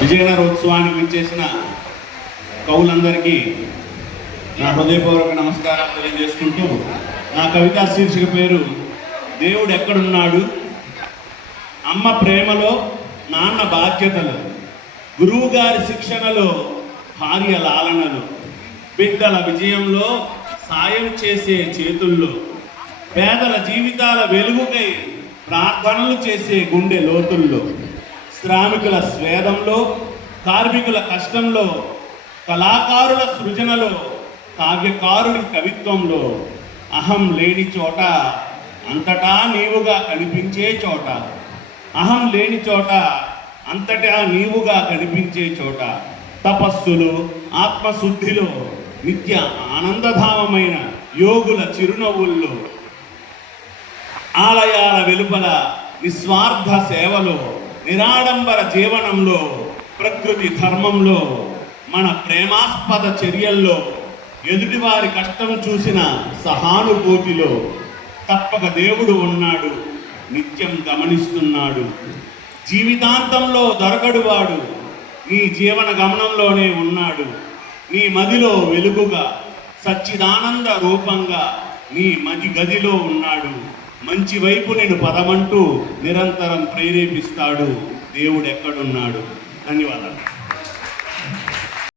విజయనగరోత్సవానికి విచ్చేసిన కవులందరికీ నా హృదయపూర్వక నమస్కారాలు తెలియజేసుకుంటూ నా కవితా శీర్షిక పేరు దేవుడు ఎక్కడున్నాడు. అమ్మ ప్రేమలో, నాన్న బాధ్యతలు, గురువు గారి శిక్షణలో, భార్య లాలనలు, బిడ్డల విజయంలో, సాయం చేసే చేతుల్లో, పేదల జీవితాల వెలుగుకై ప్రార్థనలు చేసే గుండె లోతుల్లో, శ్రామికుల స్వేదంలో, కార్మికుల కష్టంలో, కళాకారుల సృజనలో, కావ్యకారుడి కవిత్వంలో, అహం లేని చోట అంతటా నీవుగా కనిపించే చోట, అహం లేని చోట అంతటా నీవుగా కనిపించే చోట, తపస్సులు ఆత్మశుద్ధిలో, నిత్య ఆనందధామమైన యోగుల చిరునవ్వుల్లో, ఆలయాల వెలుపల నిస్వార్థ సేవలో, నిరాడంబర జీవనంలో, ప్రకృతి ధర్మంలో, మన ప్రేమాస్పద చర్యల్లో, ఎదుటివారి కష్టం చూసిన సహానుభూతిలో తప్పక దేవుడు ఉన్నాడు, నిత్యం గమనిస్తున్నాడు. జీవితాంతంలో దొరకడువాడు, నీ జీవన గమనంలోనే ఉన్నాడు. నీ మదిలో వెలుగుగా, సచ్చిదానంద రూపంగా నీ మది గదిలో ఉన్నాడు. మంచి వైపు నేను పదమంటూ నిరంతరం ప్రేరేపిస్తాడు. దేవుడు ఎక్కడున్నాడు. ధన్యవాదాలు.